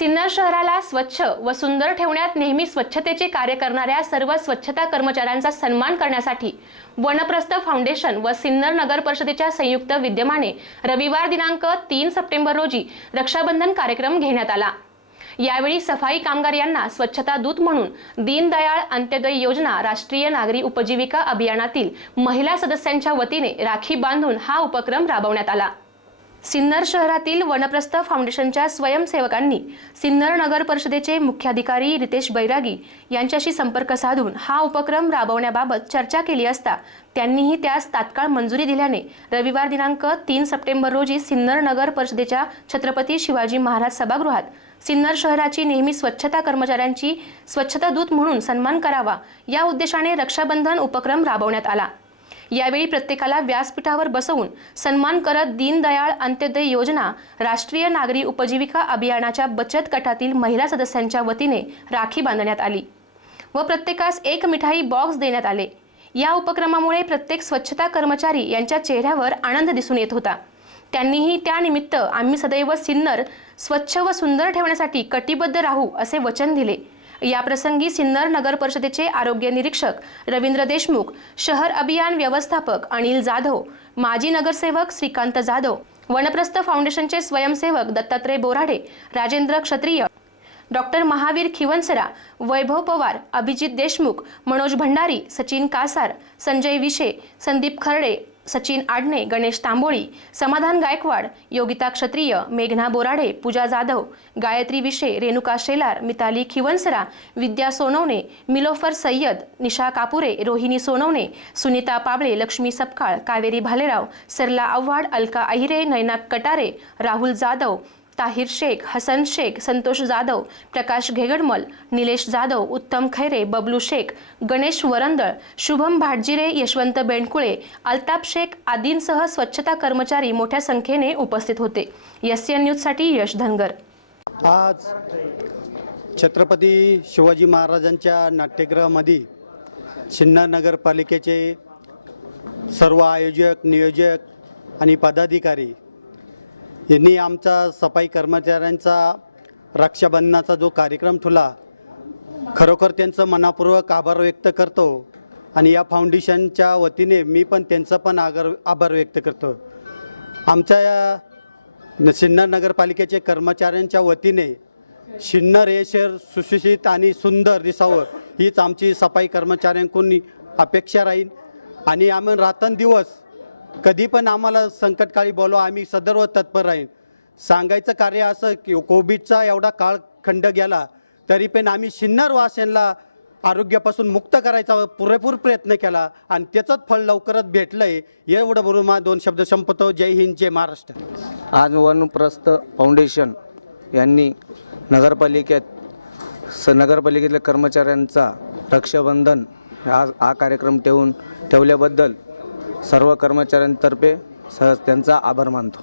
सिन्नर शहराला स्वच्छ व सुंदर ठेवण्यात नेहमी स्वच्छतेचे कार्य करणाऱ्या सर्व स्वच्छता कर्मचाऱ्यांचा सन्मान करण्यासाठी वनप्रस्थ फाउंडेशन व सिन्नर नगर परिषदेच्या संयुक्त विद्यमाने रविवार दिनांक तीन सप्टेंबर रोजी रक्षाबंधन कार्यक्रम घेण्यात आला. यावेळी सफाई कामगार यांना स्वच्छता दूत म्हणून दीनदयाळ अंत्योदय योजना राष्ट्रीय नागरी उपजीविका अभियानातील महिला सदस्यांच्या वतीने राखी बांधून हा उपक्रम राबवण्यात आला. सिन्नर शहरातील वनप्रस्थ फाउंडेशनच्या स्वयंसेवकांनी सिन्नर नगर परिषदेचे मुख्याधिकारी रितेश बैरागी यांच्याशी संपर्क साधून हा उपक्रम राबवण्याबाबत चर्चा केली असता त्यांनीही त्यास तात्काळ मंजुरी दिल्याने रविवार दिनांक तीन सप्टेंबर रोजी सिन्नर नगर परिषदेच्या छत्रपती शिवाजी महाराज सभागृहात सिन्नर शहराची नेहमी स्वच्छता कर्मचाऱ्यांची स्वच्छता दूत म्हणून सन्मान करावा या उद्देशाने रक्षाबंधन उपक्रम राबवण्यात आला. यावेळी प्रत्येकाला व्यासपीठावर बसवून सन्मान करत दीनदयाळ अंत्योदय योजना राष्ट्रीय नागरी उपजीविका अभियानाच्या बचत गटातील महिला सदस्यांच्या वतीने राखी बांधण्यात आली व प्रत्येकास एक मिठाई बॉक्स देण्यात आले. या उपक्रमामुळे प्रत्येक स्वच्छता कर्मचारी यांच्या चेहऱ्यावर आनंद दिसून येत होता. त्यांनीही त्यानिमित्त आम्ही सदैव सिन्नर स्वच्छ व सुंदर ठेवण्यासाठी कटिबद्ध राहू असे वचन दिले. या प्रसंगी सिन्नर नगर परिषदेचे आरोग्य निरीक्षक रवींद्र देशमुख शहर अभियान व्यवस्थापक अनिल जाधव माजी नगरसेवक श्रीकांत जाधव वनप्रस्थ फाउंडेशनचे स्वयंसेवक दत्तात्रय बोराडे राजेंद्र क्षत्रिय डॉक्टर महावीर खिवनसरा वैभव पवार अभिजित देशमुख मनोज भंडारी सचिन कासार संजय विशे संदीप खर्डे सचिन आडणे गणेश तांबोळी समाधान गायकवाड योगिता क्षत्रिय मेघना बोराडे पूजा जाधव गायत्री विशे रेणुका शेलार मिताली खिवनसरा विद्या सोनवणे मिलोफर सय्यद निशा कापुरे रोहिणी सोनवणे सुनीता पाबळे लक्ष्मी सपकाळ कावेरी भालेराव सरला आव्हाड अलका अहिरे नैना कटारे राहुल जाधव ताहिर शेख हसन शेख संतोष जाधव प्रकाश घेगडमल निलेश जाधव उत्तम खैरे बबलू शेख गणेश वरंदळ शुभम भाटजिरे यशवंत बेंडकुळे अल्ताप शेख आदींसह स्वच्छता कर्मचारी मोठ्या संख्येने उपस्थित होते. एस एन न्यूजसाठी यश धनगर. आज छत्रपती शिवाजी महाराजांच्या नाट्यगृहामध्ये सिन्नर नगरपालिकेचे सर्व आयोजक नियोजक आणि पदाधिकारी यांनी आमचा सफाई कर्मचाऱ्यांचा रक्षाबंधनाचा जो कार्यक्रम ठेवला खरोखर त्यांचं मनापूर्वक आभार व्यक्त करतो आणि या फाउंडेशनच्या वतीने मी पण त्यांचं पण आगर आभार व्यक्त करतो. आमच्या या न- सिन्नर नगरपालिकेचे कर्मचाऱ्यांच्या वतीने सिन्नर हे शहर सुशिक्षित आणि सुंदर दिसावं हीच आमची सफाई कर्मचाऱ्यांकडून अपेक्षा राहील. आणि आम्ही रात्रंदिवस कधी पण आम्हाला संकटकाळी बोलवा आम्ही सदर्व तत्पर राहीन. सांगायचं कार्य असं की कोविडचा एवढा काळखंड गेला तरी पण आम्ही शिन्नर वासियांना आरोग्यापासून मुक्त करायचा पुरेपूर प्रयत्न केला आणि त्याचंच फळ लवकरच भेटलंय एवढं बरोबर मा दोन शब्द संपतो. जय हिंद जय महाराष्ट्र. आज वनप्रस्थ फाउंडेशन यांनी नगरपालिकेत स नगरपालिकेतल्या कर्मचाऱ्यांचा रक्षाबंधन आज हा कार्यक्रम ठेवून ठेवल्याबद्दल सर्व कर्मचाऱ्यांतर्फे सहज त्यांचा आभार मानतो.